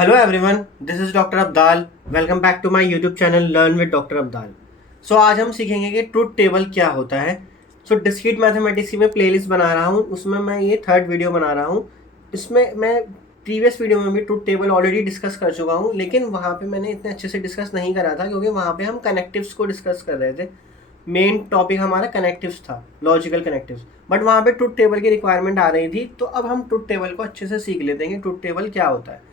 Hello everyone, this is Dr. Abdal. Welcome back to my YouTube channel Learn with Dr. Abdal. So आज हम सीखेंगे कि truth table क्या होता है. सो डिस्क्रीट मैथमेटिक्स की मैं प्लेलिस्ट बना रहा हूँ, उसमें मैं ये थर्ड वीडियो बना रहा हूँ. इसमें मैं प्रीवियस वीडियो में भी ट्रुथ टेबल ऑलरेडी डिस्कस कर चुका हूँ, लेकिन वहाँ पे मैंने इतने अच्छे से डिस्कस नहीं करा था क्योंकि वहाँ पे हम कनेक्टिव्स को डिस्कस कर रहे थे. मेन टॉपिक हमारा कनेक्टिव्स था, लॉजिकल कनेक्टिव्स. बट वहाँ पे ट्रुथ टेबल की रिक्वायरमेंट आ रही थी, तो अब हम ट्रुथ टेबल को अच्छे से सीख लेते हैं कि ट्रुथ टेबल क्या होता है.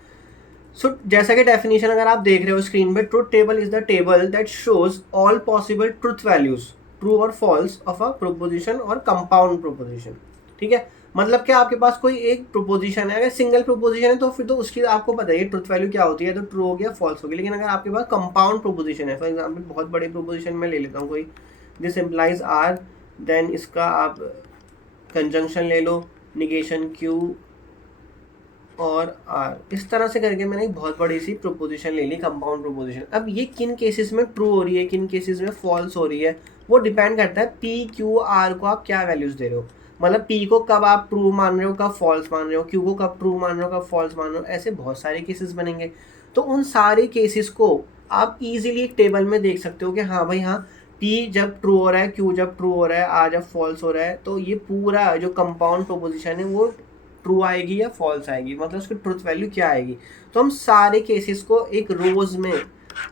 जैसा कि डेफिनेशन अगर आप देख रहे हो स्क्रीन पे, truth table is the table that shows all possible truth values, true और फॉल्स ऑफ अ प्रोपोजिशन और कंपाउंड प्रोपोजिशन. ठीक है, मतलब कि आपके पास कोई एक प्रोपोजिशन है, अगर सिंगल प्रोपोजिशन है तो फिर तो उसकी आपको पता है ट्रुथ वैल्यू क्या होती है, तो ट्रू हो गया फॉल्स हो गया. लेकिन अगर आपके पास कंपाउंड प्रोपोजिशन है, फॉर एग्जाम्पल बहुत बड़े प्रोपोजिशन में ले लेता हूँ कोई, दिस इम्प्लाइज आर, देन इसका आप कंजंक्शन ले लो, निगेशन क्यू और आर, इस तरह से करके मैंने एक बहुत बड़ी सी प्रोपोजिशन ले ली, कंपाउंड प्रोपोजिशन. अब ये किन केसेस में ट्रू हो रही है, किन केसेस में फॉल्स हो रही है, वो डिपेंड करता है पी क्यू आर को आप क्या वैल्यूज दे रहे हो. मतलब पी को कब आप ट्रू मान रहे हो, कब फॉल्स मान रहे हो, क्यू को कब ट्रू मान रहे हो, कब फॉल्स मान रहे हो. ऐसे बहुत सारे केसेस बनेंगे. तो उन सारे केसेस को आप इजीली एक टेबल में देख सकते हो कि हाँ भाई हाँ, पी जब ट्रू हो रहा है, क्यू जब ट्रू हो रहा है, आर जब फॉल्स हो रहा है, तो ये पूरा जो कंपाउंड प्रोपोजिशन है वो ट्रू आएगी या फॉल्स आएगी, मतलब उसकी ट्रुथ वैल्यू क्या आएगी. तो हम सारे केसेस को एक रोज में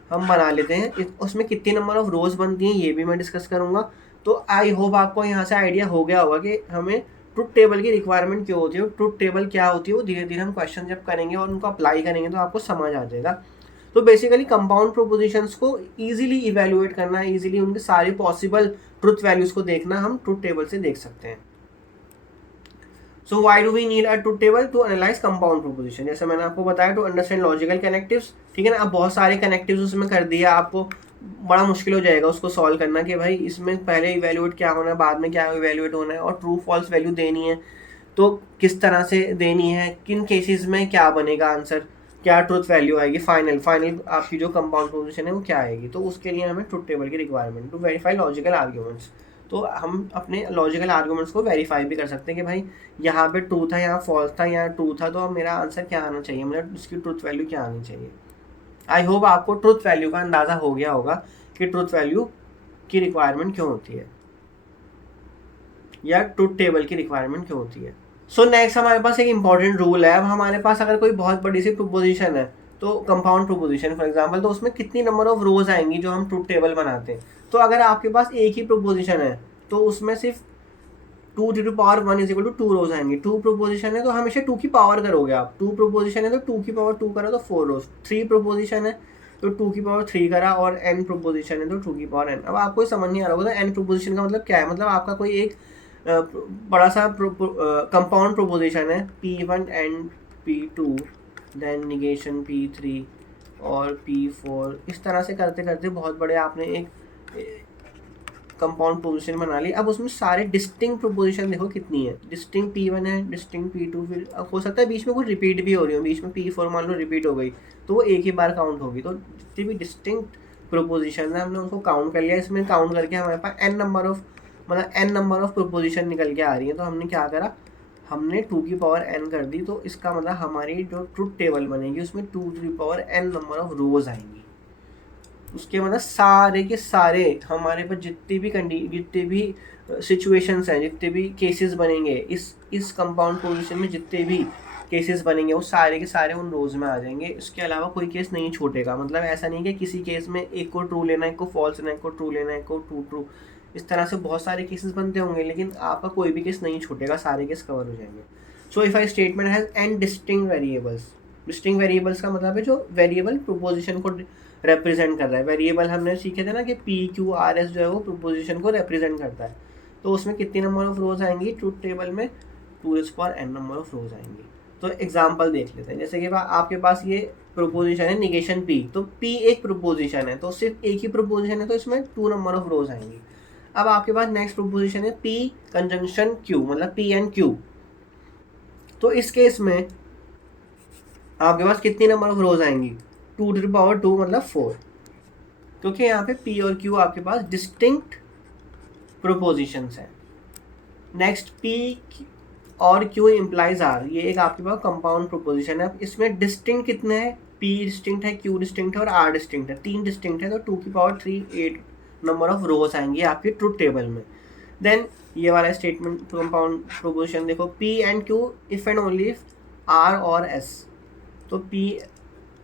हम बना लेते हैं. उसमें कितनी नंबर ऑफ रोज बनती हैं ये भी मैं डिस्कस करूंगा. तो आई होप आपको यहाँ से आइडिया हो गया होगा कि हमें ट्रुथ टेबल की रिक्वायरमेंट क्यों होती है, ट्रुथ टेबल क्या होती है. वो धीरे धीरे हम क्वेश्चन जब करेंगे और उनको अप्लाई करेंगे तो आपको समझ आ जाएगा. तो बेसिकली कंपाउंड प्रोपोजिशंस को इजीली इवेल्युएट करना, इजीली उनके सारे पॉसिबल ट्रुथ वैल्यूज को देखना हम ट्रुथ टेबल से देख सकते हैं. So why do we need a truth table? To analyze compound proposition. जैसे मैंने आपको बताया, टू अंडरस्टैंड लॉजिकल कनेक्टिव्स. ठीक है ना, अब बहुत सारे कनेक्टिव्स उसमें कर दिया, आपको बड़ा मुश्किल हो जाएगा उसको सॉल्व करना कि भाई इसमें पहले इवेल्युएट क्या होना है, बाद में क्या इवेल्युएट होना है, और ट्रू फॉल्स वैल्यू देनी है तो किस तरह से देनी है, किन केसेस में क्या बनेगा आंसर, क्या ट्रुथ वैल्यू आएगी, फाइनल आपकी जो कंपाउंड प्रोपोजिशन है वो क्या आएगी. तो उसके लिए हमें ट्रुथ टेबल की requirement to verify logical arguments. तो हम अपने लॉजिकल आर्गूमेंट्स को वेरीफाई भी कर सकते हैं कि भाई यहाँ पे ट्रू था, यहाँ फॉल्स था, यहाँ ट्रू था, तो अब मेरा आंसर क्या आना चाहिए, मतलब उसकी ट्रुथ वैल्यू क्या आनी चाहिए. आई होप आपको ट्रुथ वैल्यू का अंदाज़ा हो गया होगा कि ट्रुथ वैल्यू की रिक्वायरमेंट क्यों होती है या ट्रुथ टेबल की रिक्वायरमेंट क्यों होती है. सो नेक्स्ट हमारे पास एक इंपॉर्टेंट रूल है. अब हमारे पास अगर कोई बहुत बड़ी सी प्रोपोजिशन है, तो कंपाउंड प्रोपोजिशन फॉर एग्जांपल, तो उसमें कितनी नंबर ऑफ रोज आएंगी जो हम ट्रुथ टेबल बनाते हैं. तो अगर आपके पास एक ही प्रोपोजिशन है तो उसमें सिर्फ two to power one is equal to two rows आएंगी. टू प्रोपोजिशन है तो हमेशा टू की पावर करोगे आप. टू प्रोपोजिशन है तो टू की पावर टू करो तो फोर रोज. थ्री प्रोपोजिशन है तो टू की पावर थ्री करा, और एन प्रोपोजिशन है तो टू की पावर एन. अब आपको समझ नहीं आ रहा होगा तो एन प्रोपोजिशन का मतलब क्या है. मतलब आपका कोई एक बड़ा सा कंपाउंड प्रोपोजिशन है, P one and P two, then negation P three और पी फोर. इस तरह से करते करते बहुत बड़े आपने एक कंपाउंड प्रोपोजिशन बना ली. अब उसमें सारे डिस्टिंक्ट प्रोपोजिशन देखो कितनी है. डिस्टिंक्ट पी वन है, डिस्टिंक्ट पी टू, फिर अब हो सकता है बीच में कुछ रिपीट भी हो रही हो, बीच में पी फोर मान लो रिपीट हो गई तो वो एक ही बार काउंट होगी. तो जितनी भी डिस्टिंक्ट प्रोपोजिशन है हमने उनको काउंट कर लिया. इसमें काउंट करके हमारे पास एन नंबर ऑफ प्रोपोजिशन निकल के आ रही है. तो हमने क्या करा, हमने टू की पावर एन कर दी. तो इसका मतलब हमारी जो ट्रुथ टेबल बनेगी उसमें टू टू की power N number of rows आएंगी. उसके मतलब सारे के सारे हमारे पास जितने भी सिचुएशंस हैं, जितने भी केसेस बनेंगे इस कंपाउंड पोजीशन में, जितने भी केसेस बनेंगे वो सारे के सारे उन रोज में आ जाएंगे. इसके अलावा कोई केस नहीं छूटेगा. मतलब ऐसा नहीं कि किसी केस में एक को ट्रू लेना है, एक को फॉल्स लेना है, एक को ट्रू लेना है, एक को ट्रू. इस तरह से बहुत सारे केसेस बनते होंगे, लेकिन आपका कोई भी केस नहीं छूटेगा, सारे केस कवर हो जाएंगे. So if I statement has an distinct variables. Distinct variables का मतलब है जो वेरिएबल प्रोपोजिशन को रिप्रेजेंट कर रहा है. वेरिएबल हमने सीखे थे ना कि पी क्यू आर एस जो है वो प्रोपोजिशन को रिप्रेजेंट करता है. तो उसमें कितनी नंबर ऑफ रोज आएंगी ट्रुथ टेबल में, two is power N number of rows आएंगी. तो एग्जांपल देख लेते हैं. जैसे कि आपके पास ये प्रोपोजिशन है निगेशन पी, तो पी एक प्रोपोजिशन है तो सिर्फ एक ही प्रोपोजिशन है तो इसमें टू नंबर ऑफ रोज आएंगी. अब आपके पास नेक्स्ट प्रोपोजिशन है पी कंजंक्शन क्यू, मतलब पी एंड क्यू. तो इस केस में आपके पास कितनी नंबर ऑफ रोज आएंगी, टू टू पावर टू मतलब फोर, क्योंकि यहाँ पे पी और क्यू आपके पास डिस्टिंक्ट प्रोपोजिशंस हैं. नेक्स्ट पी और क्यू इम्प्लाइज आर, ये एक आपके पास कंपाउंड प्रोपोजिशन है। अब इसमें डिस्टिंक्ट कितने हैं, पी डिस्टिंक्ट है, क्यू डिस्टिंक्ट है और आर डिस्टिंक्ट है, 3 डिस्टिंक्ट है, तो 2 की पावर 3 8 नंबर ऑफ रोज आएंगे आपकी ट्रुथ टेबल में। देन ये वाला स्टेटमेंट कंपाउंड प्रोपोजिशन देखो, P and Q if and only if R और एस, तो पी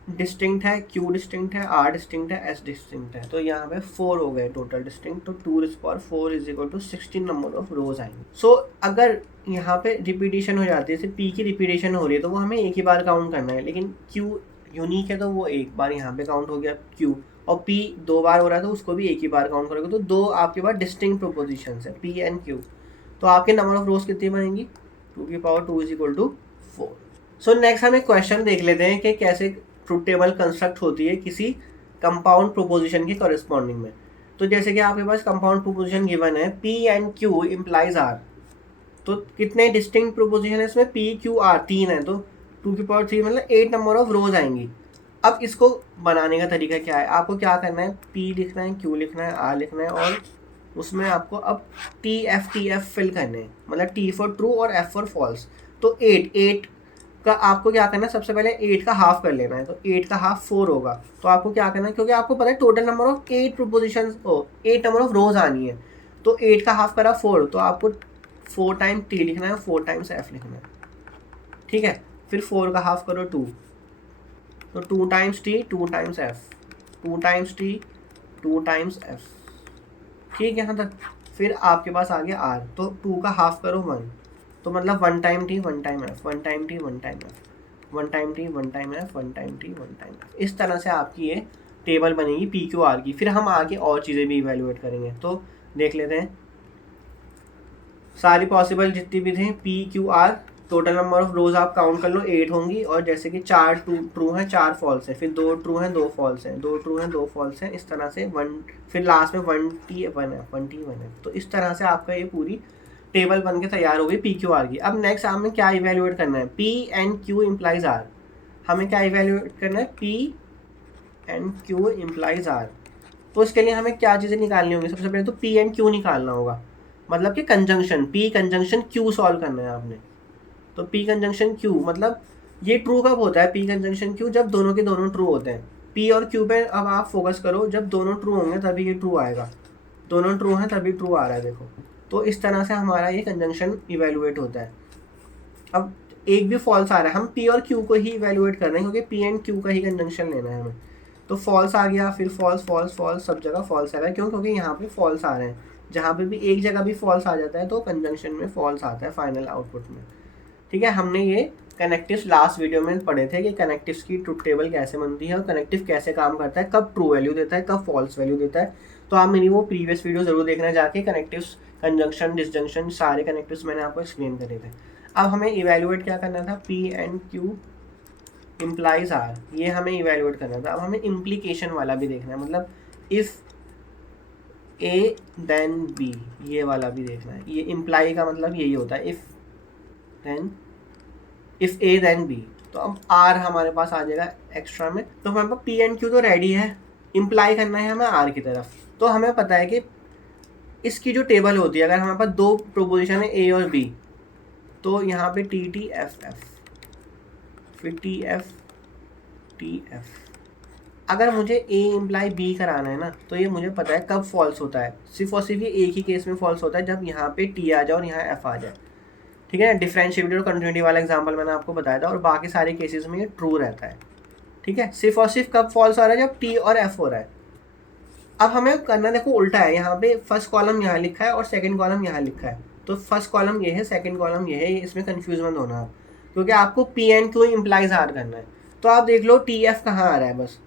डिस्टिंक्ट है, क्यू डिस्टिंक्ट है, आर डिस्टिंक्ट है, एस डिस्टिंक्ट है, तो यहाँ पे 4 हो गए टोटल डिस्टिंक्ट, तो 2 is power 4 is equal to 16 number of rows आएंगे। सो अगर यहाँ पे रिपीटेशन हो जाती है, जैसे पी की रिपीटेशन हो रही है तो वो हमें एक ही बार काउंट करना है, लेकिन क्यू यूनिक है तो वो एक बार यहाँ पे काउंट हो गया क्यू, और पी 2 बार हो रहा है तो उसको भी एक ही बार काउंट करोगे, तो 2 आपके पास डिस्टिंक्ट प्रोपोजिशन है पी एंड क्यू। तो आपके नंबर ऑफ रोज कितनी बनेंगी, 2 की power 2 is equal to 4। So next हम एक क्वेश्चन देख लेते हैं कि कैसे ट्रुथ टेबल कंस्ट्रक्ट होती है किसी कंपाउंड प्रोपोजिशन की कॉरेस्पॉन्डिंग में। तो जैसे कि आपके पास कंपाउंड प्रोपोजिशन गिवन है P and Q implies R, तो कितने डिस्टिंक्ट प्रोपोजिशन है इसमें, पी क्यू आर 3 है, तो 2 की पावर 3 मतलब 8 नंबर ऑफ रोज आएंगी। अब इसको बनाने का तरीका क्या है, आपको क्या करना है, पी लिखना है, क्यू लिखना है, आर लिखना है, और उसमें आपको अब टी एफ फिल करने हैं, मतलब टी फॉर ट्रू और एफ फॉर फॉल्स। तो 8 का आपको क्या करना है, सबसे पहले 8 का हाफ कर लेना है, तो 8 का हाफ 4 होगा। तो आपको क्या करना है, क्योंकि आपको पता है total number of 8 proposition 8 number of रोज आनी है, तो 8 का हाफ करा 4, तो आपको 4 टाइम टी लिखना है, 4 टाइम्स एफ लिखना है, ठीक है। फिर 4 का हाफ करो 2, तो 2 times T 2 times F, 2 times T 2 times F, ठीक है यहाँ तक। फिर आपके पास आ गया आर, तो 2 का हाफ करो 1, तो मतलब 1 time T 1 time F, 1 time T 1 time F, 1 time T 1 time F, 1 time T 1 time F. इस तरह से आपकी ये टेबल बनेगी पी क्यू आर की। फिर हम आगे और चीज़ें भी इवेल्युएट करेंगे, तो देख लेते हैं सारी पॉसिबल जितनी भी थे P Q are, total number of रोज आप काउंट कर लो 8 होंगी, और जैसे कि 4 ट्रू हैं 4 फॉल्स हैं, फिर 2 ट्रू हैं 2 फॉल्स हैं, 2 ट्रू हैं 2 फॉल्स हैं, इस तरह से 1, फिर लास्ट में 1 टी 1 है, 1 टी 1 है। तो इस तरह से आपका ये पूरी टेबल बन के तैयार हो गई पी क्यू आर की। अब नेक्स्ट हमें क्या इवेल्युएट करना है, P and Q implies R, हमें क्या इवेल्युएट करना है, P and Q implies R. तो इसके लिए हमें क्या चीज़ें निकालनी होंगी, सबसे पहले तो पी एंड क्यू निकालना होगा, मतलब कि conjunction, P conjunction Q solve करना है आपने। तो पी कंजंक्शन क्यू मतलब ये ट्रू कब होता है, पी कंजंक्शन क्यू जब दोनों के दोनों ट्रू होते हैं। पी और क्यू पे अब आप फोकस करो, जब दोनों ट्रू होंगे तभी ये ट्रू आएगा, दोनों ट्रू हैं तभी ट्रू आ रहा है, देखो। तो इस तरह से हमारा ये कंजंक्शन इवेल्युएट होता है। अब एक भी फॉल्स आ रहा है, हम पी और क्यू को ही इवेल्युएट कर रहे हैं क्योंकि पी एंड क्यू का ही कंजंक्शन लेना है हमें। तो फॉल्स आ गया, फिर फॉल्स फॉल्स फॉल्स, सब जगह फॉल्स आ रहा है, क्यों, क्योंकि यहाँ पे फॉल्स आ रहे हैं। जहाँ पे भी एक जगह भी फॉल्स आ जाता है तो कंजंक्शन में फॉल्स आता है फाइनल आउटपुट में, ठीक है। हमने ये कनेक्टिव्स लास्ट वीडियो में पढ़े थे कि कनेक्टिव्स की ट्रुथ टेबल कैसे बनती है और कनेक्टिव कैसे काम करता है, कब ट्रू वैल्यू देता है, कब फॉल्स वैल्यू देता है। तो आप मेरी वो प्रीवियस वीडियो जरूर देखना जाके, कनेक्टिव्स, कंजंक्शन, डिसजंक्शन, सारे कनेक्टिव्स मैंने आपको एक्सप्लेन करे थे। अब हमें इवेल्युएट क्या करना था, P and Q implies R, ये हमें इवेल्युएट करना था। अब हमें इम्प्लीकेशन वाला भी देखना है, मतलब इफ़ ए देन बी, ये वाला भी देखना है। ये इम्प्लाई का मतलब यही होता है, इफ़ ए देन बी। तो अब आर हमारे पास आ जाएगा एक्स्ट्रा में, तो हमारे पास पी एंड क्यू तो रेडी है, इम्प्लाई करना है हमें आर की तरफ। तो हमें पता है कि इसकी जो टेबल होती है, अगर हमारे पास 2 प्रोपोजिशन है ए और बी, तो यहाँ पे टी टी एफ एफ, फिर टी एफ टी एफ। अगर मुझे ए इम्प्लाई बी कराना है ना, तो ये मुझे पता है कब फॉल्स होता है, सिर्फ और सिर्फ ये एक ही केस में फॉल्स होता है, जब यहाँ पे टी आ जाए और यहाँ एफ आ जाए, ठीक है। डिफरेंशिएबिलिटी और कंटिन्यूटी वाला एग्जांपल मैंने आपको बताया था, और बाकी सारे केसेस में ये ट्रू रहता है, ठीक है। सिर्फ और सिर्फ कब फॉल्स आ रहा है, जब टी और एफ हो रहा है। अब हमें करना देखो उल्टा है, यहाँ पे फर्स्ट कॉलम यहाँ लिखा है और सेकंड कॉलम यहाँ लिखा है, तो फर्स्ट कॉलम ये है, सेकंड कॉलम ये है, इसमें कंफ्यूज मत होना आप, क्योंकि आपको P and Q implies R करना है। तो आप देख लो टी एफ कहाँ आ रहा है, बस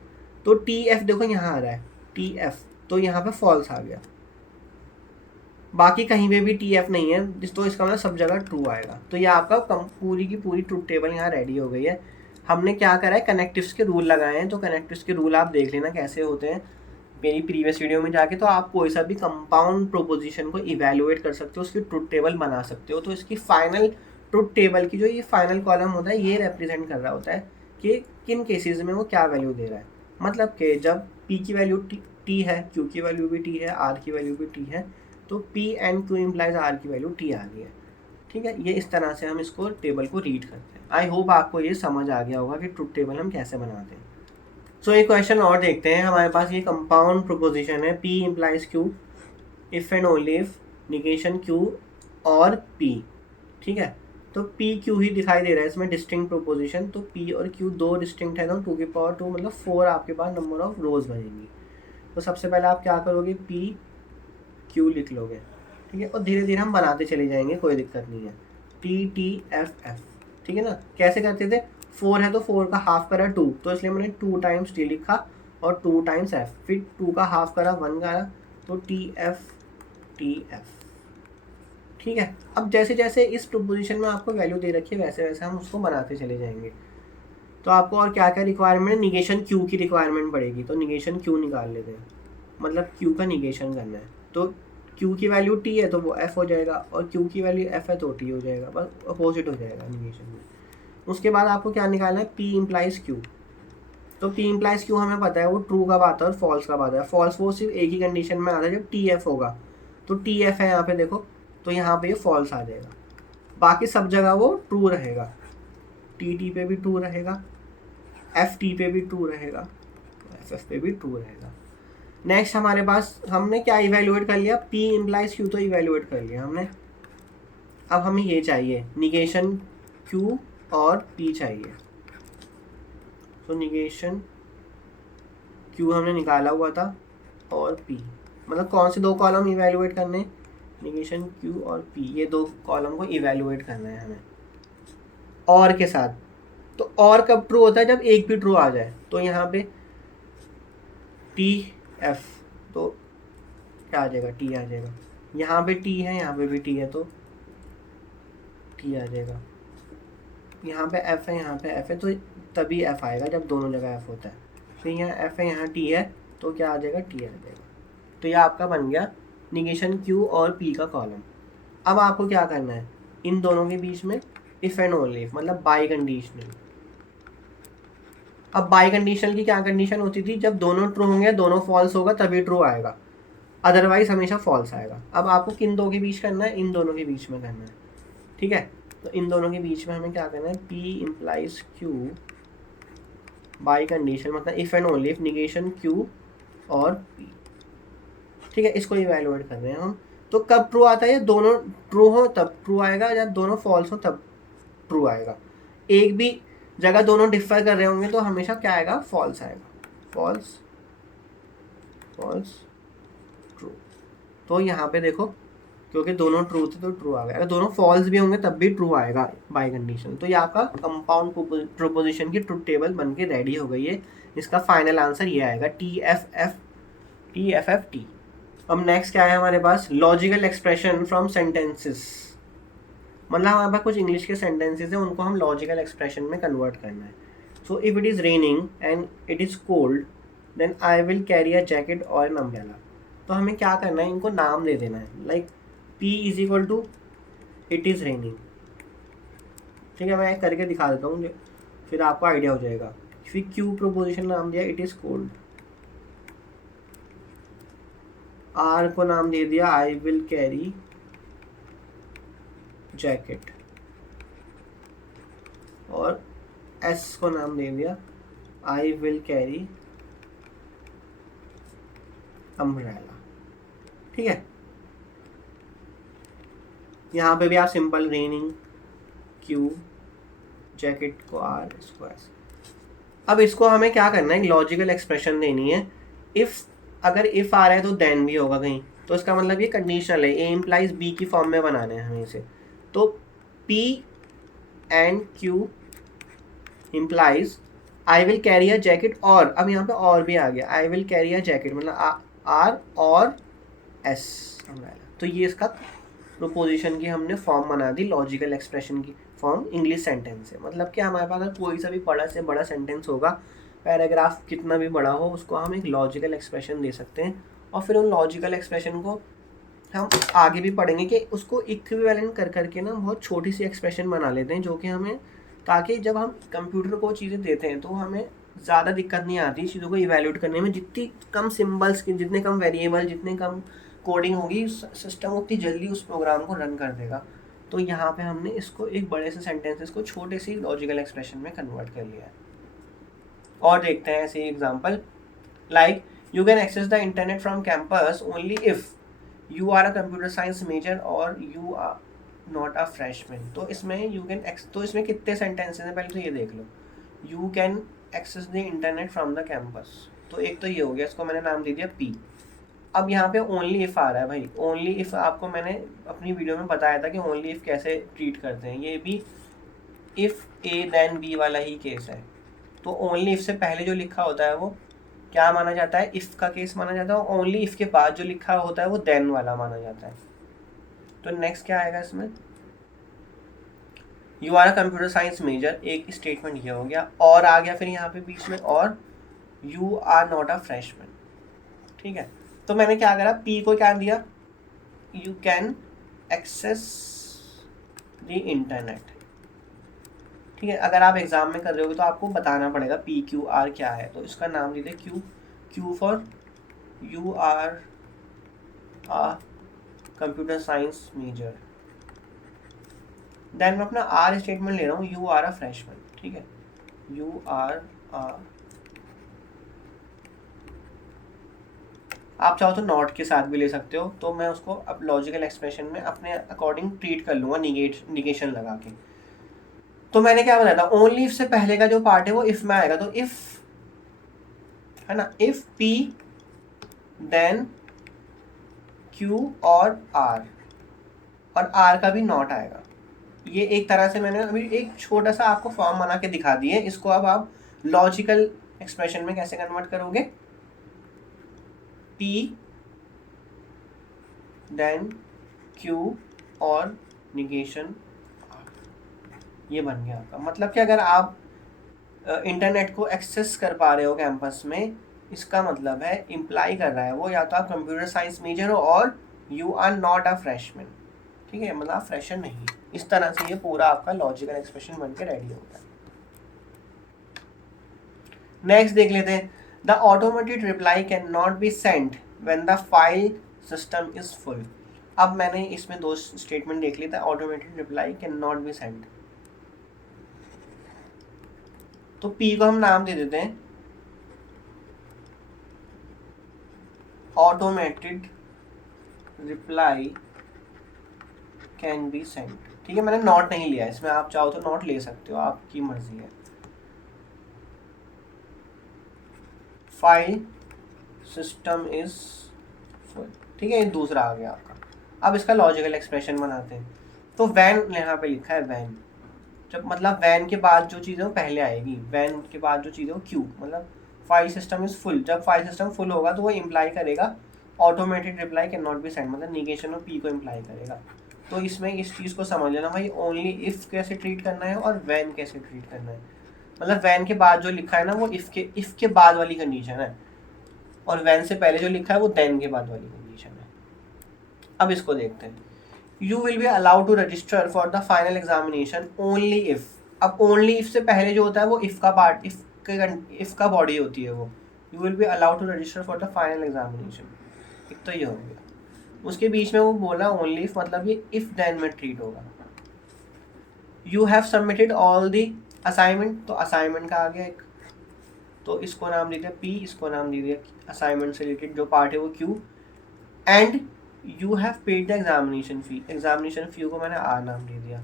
तो टी एफ देखो यहाँ आ रहा है, टी एफ, तो यहाँ पे फॉल्स आ गया, बाकी कहीं पे भी टी एफ नहीं है, तो इसका मतलब सब जगह ट्रू आएगा। तो ये आपका पूरी की पूरी ट्रुथ टेबल यहाँ रेडी हो गई है। हमने क्या करा है, कनेक्टिव्स के रूल लगाए हैं, तो कनेक्टिव्स के रूल आप देख लेना कैसे होते हैं मेरी प्रीवियस वीडियो में जाके। तो आप कोई सा भी कंपाउंड प्रोपोजिशन को इवेल्युएट कर सकते हो, उसकी ट्रुथ टेबल बना सकते हो। तो इसकी फाइनल ट्रुथ टेबल की जो ये फाइनल कॉलम होता है, ये रिप्रेजेंट कर रहा होता है कि किन केसेस में वो क्या वैल्यू दे रहा है। मतलब कि जब पी की वैल्यू टी है, क्यू की वैल्यू भी टी है, आर की वैल्यू भी टी है, तो P and Q implies R की वैल्यू टी आ गई है, ठीक है, ये इस तरह से हम इसको टेबल को रीड करते हैं। आई होप आपको ये समझ आ गया होगा कि ट्रुथ टेबल हम कैसे बनाते हैं। सो एक क्वेश्चन और देखते हैं। हमारे पास ये कंपाउंड प्रोपोजिशन है, P implies Q if and only if negation Q और P। ठीक है, तो P Q ही दिखाई दे रहा है इसमें डिस्टिंक्ट प्रोपोजिशन, तो P और Q दो डिस्टिंक्ट है, तो 2 की पावर 2 मतलब 4 आपके पास नंबर ऑफ रोज बनेंगी। तो सबसे पहले आप क्या करोगे, P Q लिख लोगे, ठीक है, और धीरे धीरे हम बनाते चले जाएंगे, कोई दिक्कत नहीं है। T T F F, ठीक है ना। कैसे करते थे, 4 है तो 4 का हाफ करा 2, तो इसलिए मैंने 2 टाइम्स T लिखा और 2 टाइम्स F, फिर 2 का हाफ करा 1 करा, तो T F T F। ठीक है, अब जैसे जैसे इस प्रोपोजिशन में आपको वैल्यू दे रखी है वैसे वैसे हम उसको बनाते चले जाएंगे। तो आपको और क्या क्या रिक्वायरमेंट है, निगेशन Q की रिक्वायरमेंट पड़ेगी, तो निगेशन Q निकाल लेते हैं, मतलब Q का निगेशन करना है। तो Q की वैल्यू T है तो वो F हो जाएगा, और Q की वैल्यू F है तो T हो जाएगा, बस अपोजिट हो जाएगा निगेशन में। उसके बाद आपको क्या निकालना है, P इम्प्लाइज Q। तो P इम्प्लाइज Q हमें पता है वो ट्रू कब आता है और फॉल्स कब आता है। फॉल्स वो सिर्फ एक ही कंडीशन में आता है जब TF होगा, तो TF है यहाँ पे देखो, तो यहाँ पे ये फॉल्स आ जाएगा, बाकी सब जगह वो ट्रू रहेगा। TT पे भी ट्रू रहेगा, FT पे भी ट्रू रहेगा, FF पे भी ट्रू रहेगा। नेक्स्ट हमारे पास हमने क्या इवेल्युएट कर लिया, P इम्प्लाइज Q तो इवेल्युएट कर लिया हमने। अब हमें ये चाहिए निगेशन Q और P चाहिए। तो निगेशन Q हमने निकाला हुआ था और P, मतलब कौन से दो कॉलम इवेल्युएट करने, निगेशन Q और P, ये दो कॉलम को इवेल्युएट करना है हमें और के साथ। तो और कब ट्रू होता है, जब एक भी ट्रू आ जाए। तो यहाँ पे T F, तो क्या आ जाएगा, T आ जाएगा। यहाँ पे T है, यहाँ पे भी T है, तो T आ जाएगा। यहाँ पे F है, यहाँ पे F है, तो तभी F आएगा जब दोनों जगह F होता है। तो यहाँ F है, यहाँ T है, तो क्या आ जाएगा, T आ जाएगा। तो ये आपका बन गया निगेशन Q और P का कॉलम। अब आपको क्या करना है, इन दोनों के बीच में इफ एंड ओनली इफ, मतलब बाई कंडीशनल। अब बाई कंडीशनल की क्या कंडीशन होती थी, जब दोनों ट्रू होंगे दोनों फॉल्स होगा तभी ट्रू आएगा, अदरवाइज हमेशा फॉल्स आएगा। अब आपको किन दो के बीच करना है, इन दोनों के बीच में करना है। ठीक है, तो इन दोनों के बीच में हमें क्या करना है, P implies Q biconditional, मतलब if and only if negation Q और P। ठीक है, इसको इवैल्यूएट कर रहे हैं हम। तो कब ट्रू आता है, दोनों ट्रू हो तब ट्रू आएगा, जब दोनों फॉल्स हो तब ट्रू आएगा। एक भी जगह दोनों डिफर कर रहे होंगे तो हमेशा क्या आएगा, फॉल्स आएगा, फॉल्स फॉल्स ट्रू। तो यहाँ पे देखो, क्योंकि दोनों ट्रू थे तो ट्रू आ गया, अगर दोनों फॉल्स भी होंगे तब भी ट्रू आएगा बाय कंडीशन। तो ये आपका कंपाउंड प्रोपोजिशन की ट्रुथ टेबल बन के रेडी हो गई है। इसका फाइनल आंसर ये आएगा, TFFT। अब नेक्स्ट क्या है हमारे पास, लॉजिकल एक्सप्रेशन फ्रॉम सेंटेंसेस। मतलब हमारे पास कुछ इंग्लिश के सेंटेंसेस हैं, उनको हम लॉजिकल एक्सप्रेशन में कन्वर्ट करना है। So if it is raining and it is cold then I will carry a jacket और एन अम्ब्रेला। तो हमें क्या करना है, इनको नाम दे देना है, like P is equal to it is raining. ठीक है, मैं करके दिखा देता हूँ, फिर आपको आइडिया हो जाएगा। फिर Q प्रोपोजिशन नाम दिया इट इज़ कोल्ड, R को नाम दे दिया आई विल कैरी जैकेट, और S को नाम दे दिया आई विल कैरी अम्ब्रेला। ठीक है, यहाँ पे भी आप सिंपल रेनिंग Q, जैकेट को R, इसको S। अब इसको हमें क्या करना है, लॉजिकल एक्सप्रेशन देनी है। इफ़, अगर इफ़ आ रहा है तो देन भी होगा कहीं, तो इसका मतलब ये कंडीशनल है, A इम्प्लाइज B की फॉर्म में बनाने हैं हमें इसे। तो P and Q implies I will carry a jacket, और अब यहाँ पे और भी आ गया, आई विल कैरी अ जैकेट मतलब R और S। तो ये इसका प्रोपोजिशन की हमने फॉर्म बना दी, लॉजिकल एक्सप्रेशन की फॉर्म इंग्लिश सेंटेंस है। मतलब कि हमारे पास अगर कोई सा भी बड़ा से बड़ा सेंटेंस होगा, पैराग्राफ कितना भी बड़ा हो, उसको हम एक लॉजिकल एक्सप्रेशन दे सकते हैं। और फिर उन लॉजिकल एक्सप्रेशन को हम आगे भी पढ़ेंगे कि उसको इक्विवेलेंट कर करके ना बहुत छोटी सी एक्सप्रेशन बना लेते हैं, जो कि हमें, ताकि जब हम कंप्यूटर को चीज़ें देते हैं तो हमें ज़्यादा दिक्कत नहीं आती चीज़ों को इवैल्यूएट करने में। जितनी कम सिम्बल्स की, जितने कम वेरिएबल, जितने कम कोडिंग होगी, सिस्टम उतनी जल्दी उस प्रोग्राम को रन कर देगा। तो यहाँ पे हमने इसको एक बड़े से सेंटेंसेस को छोटे सी लॉजिकल एक्सप्रेशन में कन्वर्ट कर लिया है। और देखते हैं ऐसे example, like you can access the internet from campus only if you are a computer science major और you are not a freshman. तो इसमें तो इसमें कितने सेंटेंसेस हैं पहले तो ये देख लो। You can access the internet from the campus, तो एक तो ये हो गया, इसको मैंने नाम दे दिया पी। अब यहाँ पे ओनली इफ़ आ रहा है भाई। ओनली इफ़ आपको मैंने अपनी वीडियो में बताया था कि ओनली इफ़ कैसे ट्रीट करते हैं। ये भी इफ़ ए देन बी वाला ही केस है। तो ओनली इफ़ से पहले जो लिखा होता है वो क्या माना जाता है, इफ़ का केस माना जाता है। और ओनली इफ़ के बाद जो लिखा होता है वो देन वाला माना जाता है। तो नेक्स्ट क्या आएगा इसमें, you are a computer science major, एक स्टेटमेंट ये हो गया, और आ गया फिर यहाँ पे बीच में, और you are not a freshman. ठीक है, तो मैंने क्या करा, पी को क्या दिया, you can access the internet. ठीक है, अगर आप एग्जाम में कर रहे हो तो आपको बताना पड़ेगा पी क्यू आर क्या है, तो इसका नाम दे दे Q. Q for you are a computer science major. Then मैं अपना आर स्टेटमेंट ले रहा हूँ, यू आर अ फ्रेशमैन। ठीक है, यू आर आ, आप चाहो तो नॉट के साथ भी ले सकते हो, तो मैं उसको अब लॉजिकल एक्सप्रेशन में अपने अकॉर्डिंग ट्रीट कर लूँगा निगेशन लगा के। तो मैंने क्या बताया था, ओनली इफ से पहले का जो पार्ट है वो इफ में आएगा। तो इफ है ना, इफ पी देन क्यू और आर का भी नॉट आएगा। ये एक तरह से मैंने अभी एक छोटा सा आपको फॉर्म बना के दिखा दिए। इसको अब आप लॉजिकल एक्सप्रेशन में कैसे कन्वर्ट करोगे, पी देन क्यू और निगेशन, ये बन गया आपका। मतलब कि अगर आप इंटरनेट को एक्सेस कर पा रहे हो कैंपस में, इसका मतलब है, इम्प्लाई कर रहा है वो, या तो आप कंप्यूटर साइंस मेजर हो और you are not a freshman. ठीक है, मतलब आप फ्रेशर नहीं। इस तरह से ये पूरा आपका लॉजिकल एक्सप्रेशन बन के रेडी होता है। नेक्स्ट देख लेते हैं, the automated reply can not be sent when the file system is full. अब मैंने इसमें दो स्टेटमेंट देख लिया था, automated reply can not be sent. तो पी को हम नाम दे देते हैं automated reply can be sent. ठीक है, मैंने नॉट नहीं लिया इसमें, आप चाहो तो नॉट ले सकते हो, आपकी मर्जी है। File system is full. ठीक है, ये दूसरा आ गया आपका। अब इसका लॉजिकल एक्सप्रेशन बनाते हैं। तो वैन यहाँ पे लिखा है, वैन जब मतलब वैन के बाद जो चीज़ है वो पहले आएगी, वैन के बाद जो चीज़ है वो क्यू, मतलब फाइल सिस्टम इज फुल। जब फाइल सिस्टम फुल होगा तो वो इम्प्लाई करेगा automated reply can not be send, मतलब निगेशन ऑफ पी को इम्प्लाई करेगा। तो इसमें इस चीज़ को समझ लेना भाई, ओनली इफ़ कैसे ट्रीट करना है और वैन कैसे ट्रीट करना है। मतलब वैन के बाद जो लिखा है ना वो इफ़ के बाद वाली कंडीशन है, और वैन से पहले जो लिखा है वो देन के बाद वाली कंडीशन है। अब इसको देखते हैं, you will be allowed to register for the final examination only if. अब ओनली इफ से पहले जो होता है वो इफ का पार्ट, इफ का बॉडी होती है वो। You will be allowed to register for the final examination, एक तो ये हो गया। उसके बीच में वो बोला ओनली इफ, मतलब ये इफ देन में ट्रीट होगा। You have submitted all the assignment, तो असाइनमेंट का आ गया एक, तो इसको नाम दे दिया पी, इसको नाम दे दिया असाइनमेंट से रिलेटेड जो पार्ट है वो Q. And you have paid the examination fee, examination फ़ी को मैंने आर नाम दे दिया।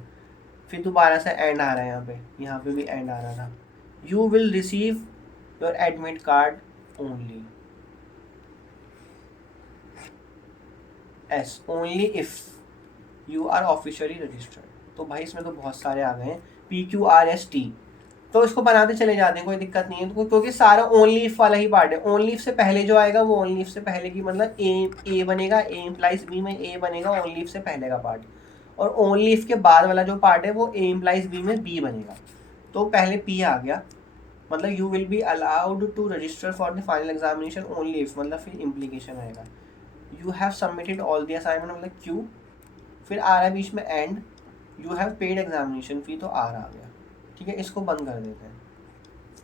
फिर दोबारा से एंड आ रहा है, यहाँ पे भी एंड आ रहा था। You will receive your admit card only, as only if you are officially registered. तो भाई इसमें तो बहुत सारे आ गए हैं, P Q R S T, तो इसको बनाते चले जाते हैं, कोई दिक्कत नहीं है। तो क्योंकि सारा ओनली इफ वाला ही पार्ट है, ओनली इफ से पहले जो आएगा वो ओनली इफ से पहले की, मतलब ए बनेगा, ए इम्प्लाइज बी में ए बनेगा ओनली इफ से पहले का पार्ट, और ओनली इफ के बाद वाला जो पार्ट है वो ए इम्प्लाइज बी में बी बनेगा। तो पहले पी आ गया, मतलब you will be allowed to register for the final examination only if, मतलब फिर इम्प्लीकेशन आएगा। You have submitted all the assignment, मतलब क्यू, फिर आ रहा है बीच में and, you have paid examination fee, तो आर आ गया। ठीक है, इसको बंद कर देते हैं।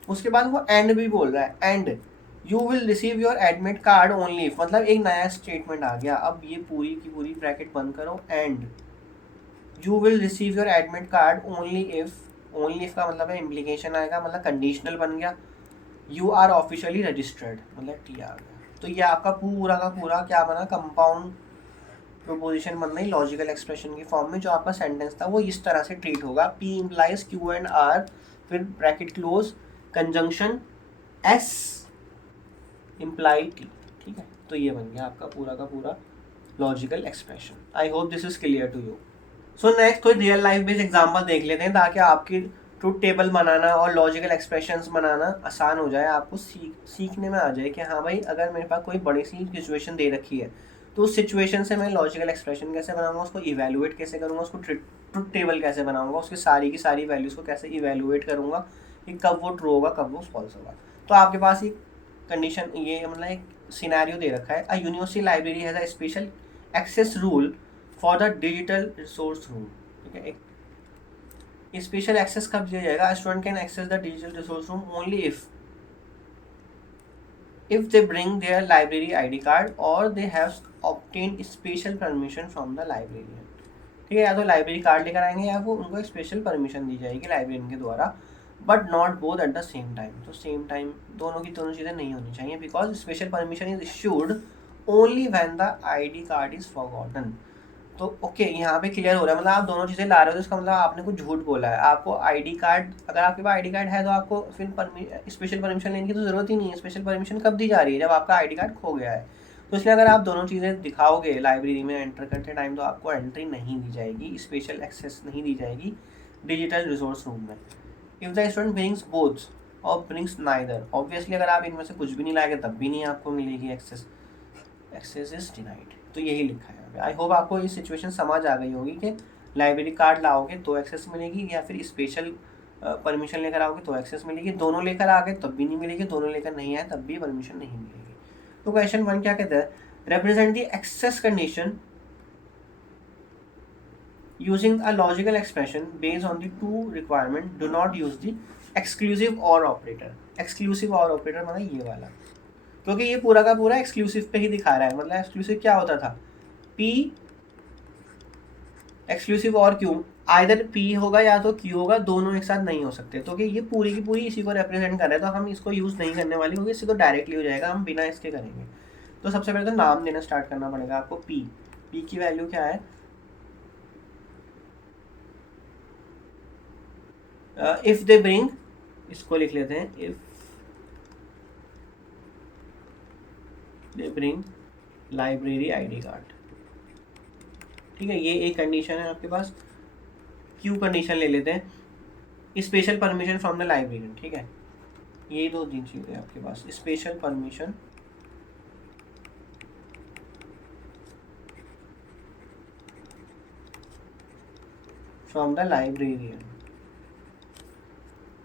उसके बाद वो एंड भी बोल रहा है, and you will receive your admit card only, मतलब एक नया स्टेटमेंट आ गया। अब ये पूरी की पूरी ब्रैकेट बंद करो, and you will receive your admit card only if का मतलब है इम्प्लीकेशन आएगा, मतलब कंडीशनल बन गया, यू आर ऑफिशियली रजिस्टर्ड, मतलब टी आ गया। तो ये आपका पूरा का पूरा क्या बना, कंपाउंड प्रोपोजिशन बन रही लॉजिकल एक्सप्रेशन की फॉर्म में। जो आपका सेंटेंस था वो इस तरह से ट्रीट होगा, P implies Q and R, फिर bracket close, conjunction S implies T, ठीक है। तो ये बन गया आपका पूरा का पूरा logical expression. I hope this is clear to you. So next कोई रियल लाइफ बेस्ड एग्जांपल देख लेते हैं ताकि आपकी ट्रूथ टेबल बनाना और लॉजिकल एक्सप्रेशंस बनाना आसान हो जाए, आपको सीखने में आ जाए कि हाँ भाई अगर मेरे पास कोई बड़ी सी सिचुएशन दे रखी है तो उस सिचुएशन से मैं लॉजिकल एक्सप्रेशन कैसे बनाऊंगा, उसको इवेलुएट कैसे करूँगा, उसको ट्रूथ टेबल कैसे बनाऊंगा, उसकी सारी की सारी वैल्यूज़ को कैसे इवेलुएट करूँगा कि कब वो ट्रू होगा कब वो फॉल्स होगा। तो आपके पास एक कंडीशन, ये मतलब एक सिनेरियो दे रखा है, a university library has a special access rule for the digital resource room, ठीक है। एक स्पेशल एक्सेस कब दिया जाएगा, student can access the digital resource room only if they bring their library ID card or they have obtained special permission from the librarian, ठीक है। या तो लाइब्रेरी कार्ड लेकर आएंगे या वो उनको स्पेशल परमिशन दी जाएगी लाइब्रेरियन के द्वारा, but not both at the same time. तो सेम टाइम दोनों की दोनों चीज़ें नहीं होनी चाहिए, because special permission is issued only when the ID card is forgotten. तो ओके यहाँ पे क्लियर हो रहा है, मतलब आप दोनों चीज़ें ला रहे हो तो इसका मतलब आपने कुछ झूठ बोला है। आपको आईडी कार्ड, अगर आपके पास आईडी कार्ड है तो आपको फिर स्पेशल परमिशन लेने की तो ज़रूरत ही नहीं है। स्पेशल परमिशन कब दी जा रही है, जब आपका आईडी कार्ड खो गया है। तो इसलिए अगर आप दोनों चीज़ें दिखाओगे लाइब्रेरी में एंटर करते टाइम तो आपको एंट्री नहीं दी जाएगी, स्पेशल एक्सेस नहीं दी जाएगी डिजिटल रिसोर्स रूम में। If the student brings both और ब्रिंग्स नाइदर, ऑब्वियसली अगर आप इनमें से कुछ भी नहीं लाएंगे तब भी नहीं आपको मिलेगी एक्सेस, एक्सेस इज डिनाइड। तो यही लिखा है। आई होप आपको ये सिचुएशन समझ आ गई होगी कि लाइब्रेरी कार्ड लाओगे तो एक्सेस मिलेगी या फिर स्पेशल परमिशन लेकर आओगे तो एक्सेस मिलेगी, दोनों लेकर आ गए तब भी नहीं मिलेगी, दोनों लेकर नहीं आए तब भी परमिशन नहीं मिलेगी। तो क्वेश्चन 1 क्या कहता है, represent the access condition using a logical expression based on the two requirement, do not use the exclusive or operator. Exclusive or operator मतलब ये वाला, क्योंकि ये पूरा का पूरा एक्सक्लूसिव पे ही दिखा रहा है। मतलब एक्सक्लूसिव क्या होता था, पी एक्सक्लूसिव और क्यू, आइदर पी होगा या तो क्यू होगा, दोनों एक साथ नहीं हो सकते। तो कि ये पूरी की पूरी इसी को रिप्रेजेंट कर रहा है, तो हम इसको यूज़ नहीं करने वाले क्योंकि इससे तो डायरेक्टली हो जाएगा, हम बिना इसके करेंगे। तो सबसे पहले तो नाम देना स्टार्ट करना पड़ेगा आपको। पी, पी की वैल्यू क्या है, इफ दे ब्रिंग, इसको लिख लेते हैं, if they bring library ID card, ठीक है। ये एक कंडीशन है आपके पास। क्यू कंडीशन ले लेते हैं, special permission from the librarian, ठीक है। ये दो तीन चीज़ें आपके पास, special permission from the librarian,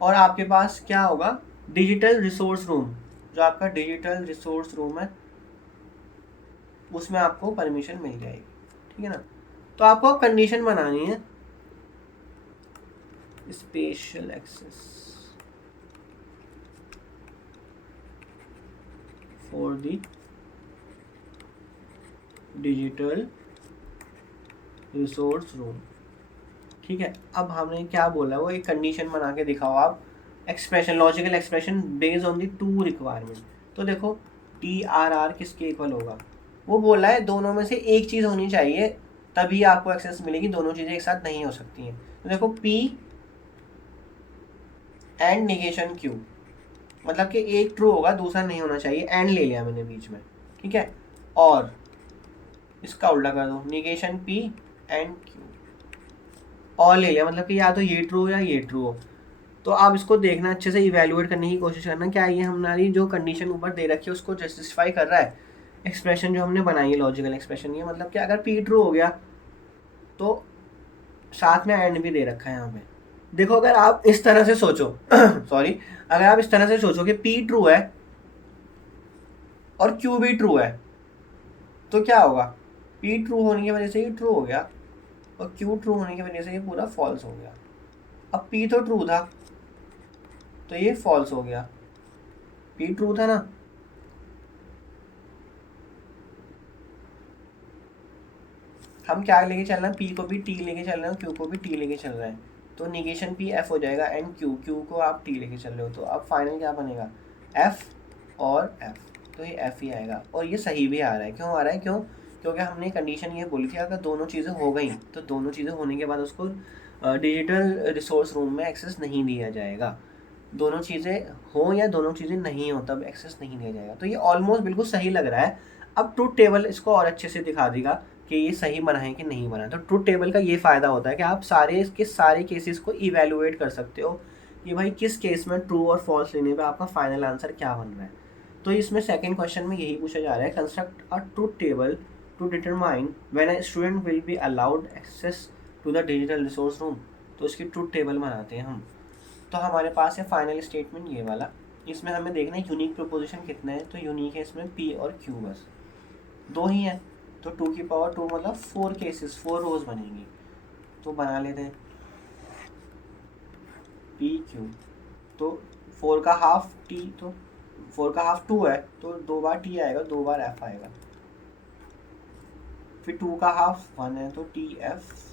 और आपके पास क्या होगा, डिजिटल रिसोर्स रूम, जो आपका डिजिटल रिसोर्स रूम है उसमें आपको परमिशन मिल जाएगी, ठीक है ना। तो आपको कंडीशन बनानी है, special access for the digital resource room, ठीक है। अब हमने क्या बोला, वो एक कंडीशन बना के दिखाओ आप, expression, logical expression based on the two requirement. तो देखो टी आर आर किसके इक्वल होगा, वो बोला है दोनों में से एक चीज़ होनी चाहिए तभी आपको एक्सेस मिलेगी, दोनों चीज़ें एक साथ नहीं हो सकती हैं। तो देखो पी एंड निगेशन क्यू, मतलब कि एक ट्रू होगा दूसरा नहीं होना चाहिए, एंड ले लिया मैंने बीच में, ठीक है। और इसका उल्टा कर दो, निगेशन पी एंड क्यू, और ले लिया, मतलब कि या तो ये ट्रू हो या ये ट्रू हो। तो आप इसको देखना, अच्छे से इवेल्युएट करने की कोशिश करना, क्या ये हमारी जो कंडीशन ऊपर दे रखी है उसको जस्टिफाई कर रहा है एक्सप्रेशन जो हमने बनाई है, लॉजिकल एक्सप्रेशन। ये मतलब कि अगर पी ट्रू हो गया तो साथ में एंड भी दे रखा है यहाँ पे। देखो अगर आप इस तरह से सोचो सॉरी, अगर आप इस तरह से सोचो कि पी ट्रू है और क्यू भी ट्रू है तो क्या होगा, पी ट्रू होने की वजह से ये ट्रू हो गया और क्यू ट्रू होने की वजह से ये पूरा फॉल्स हो गया। अब पी तो ट्रू था तो ये फॉल्स हो गया, पी ट्रू था ना, हम क्या लेके चल रहे हैं, पी को भी टी लेके चल रहे हैं, क्यू को भी टी लेके चल रहे हैं, तो निगेशन पी एफ हो जाएगा एंड क्यू, क्यू को आप टी लेके चल रहे हो, तो अब फाइनल क्या बनेगा, एफ और एफ, तो ये एफ ही आएगा। और ये सही भी आ रहा है, क्यों आ रहा है, क्योंकि हमने कंडीशन ये बोली थी अगर दोनों चीज़ें हो गई तो दोनों चीज़ें होने के बाद उसको डिजिटल रिसोर्स रूम में एक्सेस नहीं दिया जाएगा। दोनों चीज़ें हो या दोनों चीज़ें नहीं हो तब एक्सेस नहीं दिया जाएगा। तो ये ऑलमोस्ट बिल्कुल सही लग रहा है। अब ट्रूथ टेबल इसको और अच्छे से दिखा देगा कि ये सही बना है कि नहीं बना है। तो ट्रूथ टेबल का ये फ़ायदा होता है कि आप सारे केसेस को इवेलुएट कर सकते हो कि भाई किस केस में ट्रू और फॉल्स लेने पे आपका फाइनल आंसर क्या बन रहा है। तो इसमें सेकंड क्वेश्चन में यही पूछा जा रहा है, construct a truth table to determine when a student will be allowed access to the digital resource room. तो इसकी ट्रूथ टेबल बनाते हैं हम। तो हमारे पास है फाइनल स्टेटमेंट ये वाला, इसमें हमें देखना है यूनिक प्रोपोजिशन कितने हैं, तो यूनिक है इसमें पी और क्यू, बस दो ही है, तो 2 की पावर 2 मतलब 4 केसेस 4 रोज बनेंगी। तो बना लेते हैं पी क्यू, तो 4 का हाफ टी, तो 4 का हाफ 2 है, तो 2 बार टी आएगा, 2 बार एफ आएगा। फिर 2 का हाफ 1 है, तो टी एफ।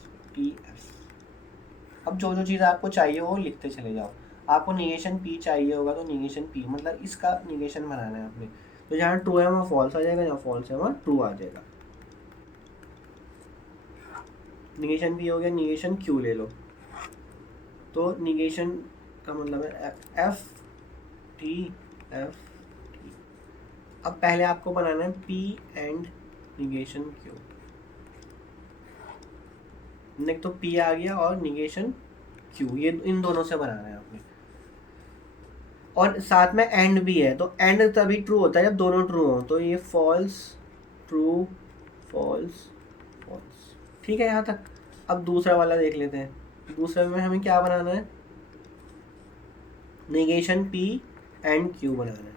अब जो जो चीज़ आपको चाहिए वो लिखते चले जाओ। आपको निगेशन पी चाहिए होगा तो निगेशन पी मतलब इसका निगेशन बनाना है आपने, तो जहाँ ट्रू है वहाँ फॉल्स आ जाएगा, जहाँ फॉल्स है वहाँ ट्रू आ जाएगा। निगेशन पी हो गया, निगेशन क्यू ले लो, तो निगेशन का मतलब है एफ टी एफ टी। अब पहले आपको बनाना है पी एंड निगेशन क्यू, नहीं तो पी आ गया और निगेशन क्यू, ये इन दोनों से बनाना है आपने। और साथ में एंड भी है, तो एंड तभी ट्रू होता है जब दोनों ट्रू हो, तो ये फॉल्स ट्रू फॉल्स फॉल्स। ठीक है यहाँ तक। अब दूसरा वाला देख लेते हैं। दूसरे में हमें क्या बनाना है, निगेशन पी एंड क्यू बनाना है।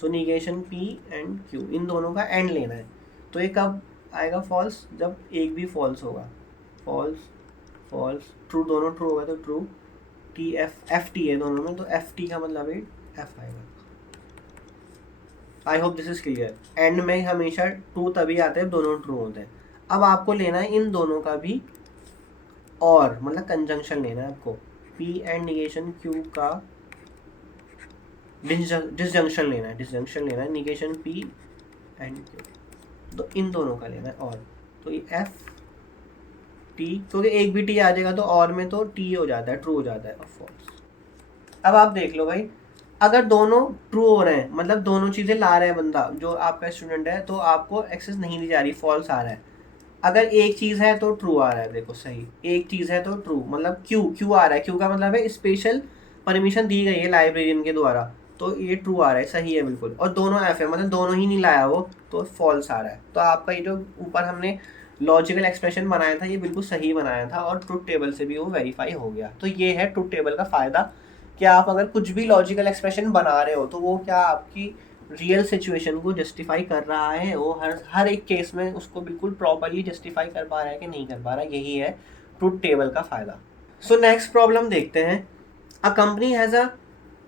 सो निगेशन पी एंड क्यू, इन दोनों का एंड लेना है। तो ये कब आएगा फॉल्स, जब एक भी फॉल्स होगा, फॉल्स फॉल्स ट्रू, दोनों ट्रू होगा तो ट्रू, टी एफ टी है दोनों में, तो एफ टी का मतलब है एफ आएगा। आई hope this is clear. And में हमेशा ट्रू तभी आते हैं दोनों ट्रू होते हैं। अब आपको लेना है इन दोनों का भी और मतलब कंजंक्शन लेना है आपको, पी एंड निगेशन क्यू का डिसजंक्शन लेना है, निगेशन पी एंड क्यू, तो इन दोनों का लेना है और, तो ये एफ टी, क्योंकि एक भी टी आ जाएगा तो और में तो टी हो जाता है, ट्रू हो जाता है और फॉल्स। अब आप देख लो भाई, अगर दोनों ट्रू हो रहे हैं मतलब दोनों चीज़ें ला रहा है बंदा जो आपका स्टूडेंट है, तो आपको एक्सेस नहीं दी जा रही, फॉल्स आ रहा है। अगर एक चीज़ है तो ट्रू आ रहा है, देखो सही, एक चीज़ है तो ट्रू, मतलब क्यू आ रहा है, क्यू का मतलब है स्पेशल परमिशन दी गई है लाइब्रेरियन के द्वारा, तो ये ट्रू आ रहा है, सही है बिल्कुल। और दोनों एफ है मतलब दोनों ही नहीं लाया वो, तो फॉल्स आ रहा है। तो आपका ये जो ऊपर हमने लॉजिकल एक्सप्रेशन बनाया था ये बिल्कुल सही बनाया था और ट्रुथ टेबल से भी वो वेरीफाई हो गया। तो ये है ट्रुथ टेबल का फ़ायदा कि आप अगर कुछ भी लॉजिकल एक्सप्रेशन बना रहे हो तो वो क्या आपकी रियल सिचुएशन को जस्टिफाई कर रहा है, वो हर एक केस में उसको बिल्कुल प्रॉपरली जस्टिफाई कर पा रहा है कि नहीं कर पा रहा है, यही है ट्रुथ टेबल का फ़ायदा। सो नेक्स्ट प्रॉब्लम देखते हैं। A company has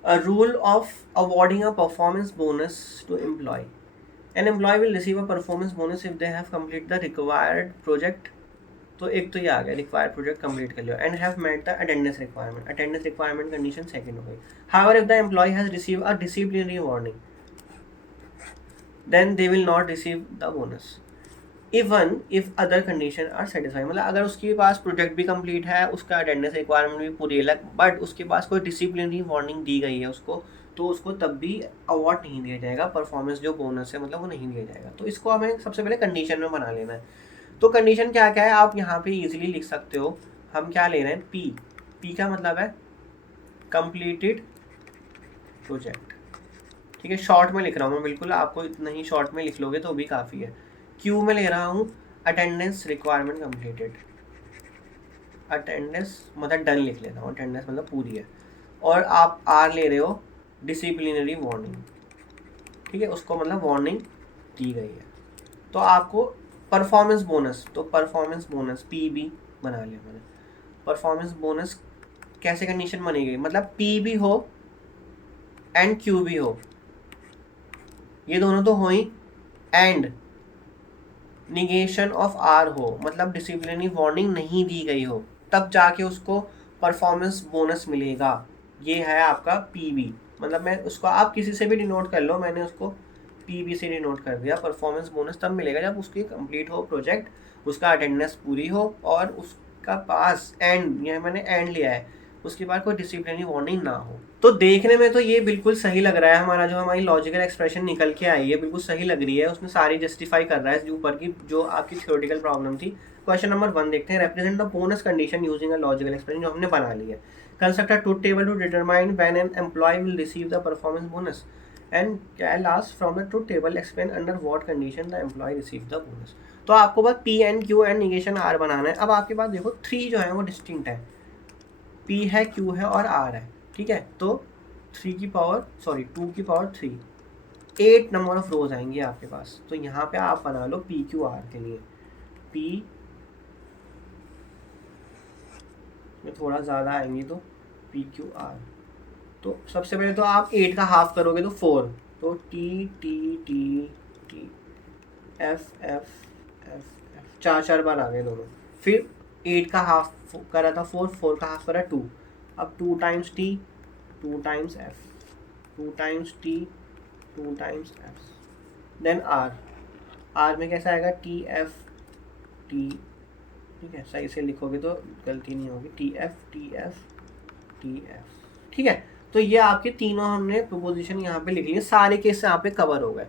a rule of awarding a performance bonus to employee. An employee will receive a performance bonus if they have completed the required project. तो एक तो ये आ गया required project complete कर लिया and have met the attendance requirement, attendance requirement condition second हो गई। However if the employ has receive a disciplinary warning then they will not receive the bonus even if other condition are satisfied. मतलब अगर उसके पास project भी complete है, उसका attendance requirement भी पूरी है, बट उसके पास कोई डिसिप्लिनरी वार्निंग दी गई है उसको, तो उसको तब भी अवार्ड नहीं दिया जाएगा, परफॉर्मेंस जो बोनस है मतलब वो नहीं दिया जाएगा। तो इसको हमें सबसे पहले कंडीशन में बना लेना है। तो कंडीशन क्या क्या है आप यहाँ पे इजीली लिख सकते हो। हम क्या ले रहे हैं, पी का मतलब है कंप्लीटेड प्रोजेक्ट, ठीक है, शॉर्ट में लिख रहा हूँ मैं बिल्कुल, आपको इतना ही शॉर्ट में लिख लोगे तो भी काफ़ी है। क्यू में ले रहा हूँ अटेंडेंस रिक्वायरमेंट कंप्लीटेड, अटेंडेंस मतलब डन लिख लेता हूँ, अटेंडेंस मतलब पूरी है। और आप आर ले रहे हो डिसिप्लिनरी वार्निंग, ठीक है, उसको मतलब वार्निंग दी गई है। तो आपको परफॉर्मेंस बोनस, तो परफॉर्मेंस बोनस पी भी बना लिया मैंने। परफॉर्मेंस बोनस कैसे कंडीशन बनेगी, मतलब पी भी हो एंड क्यू भी हो, ये दोनों तो हो ही, एंड निगेशन ऑफ आर हो, मतलब डिसिप्लिनरी वार्निंग नहीं दी गई हो, तब जाके उसको परफॉर्मेंस बोनस मिलेगा। ये है आपका पीबी, मतलब मैं उसको आप किसी से भी डिनोट कर लो, मैंने उसको पीबी से डिनोट कर दिया। परफॉर्मेंस बोनस तब मिलेगा जब उसकी कंप्लीट हो प्रोजेक्ट, उसका अटेंडेंस पूरी हो और उसका पास एंड, यह मैंने एंड लिया है, उसके बाद कोई डिसिप्लिनरी वार्निंग ना हो। तो देखने में तो ये बिल्कुल सही लग रहा है, हमारा जो हमारी लॉजिकल एक्सप्रेशन निकल के आई है बिल्कुल सही लग रही है, उसने सारी जस्टिफाई कर रहा है जो ऊपर की जो आपकी थ्योरेटिकल प्रॉब्लम थी। क्वेश्चन नंबर 1 देखते हैं, represent the bonus condition using a logical expression, जो हमने बना ली है। Construct a truth table to determine when an employee will receive the performance bonus and last from the truth table explain under what condition the employ receive the bonus. तो आपको बस P and Q and negation R बनाना है। अब आपके पास देखो 3 जो है वो डिस्टिंक्ट है, पी है, क्यू है और आर है, ठीक है। तो 2 की पावर 3, 8 नंबर ऑफ रोज आएंगे आपके पास। तो यहाँ पे आप बना लो पी क्यू आर के लिए, पी में थोड़ा ज़्यादा आएंगे तो पी क्यू आर। तो सबसे पहले तो आप 8 का हाफ करोगे तो 4, तो T T T T F F F F 4 बार आ गए दोनों। फिर 8 का हाफ करा था 4, 4 का हाफ करा 2, अब 2 times T, 2 times F, 2 times T, 2 times F, then R. R में कैसा आएगा, टी एफ टी, ठीक है, सही से लिखोगे तो गलती नहीं होगी, T F T F T F, ठीक है। तो ये आपके तीनों हमने प्रोपोजिशन यहाँ पे लिख लिए, सारे केस यहाँ पे कवर हो गए।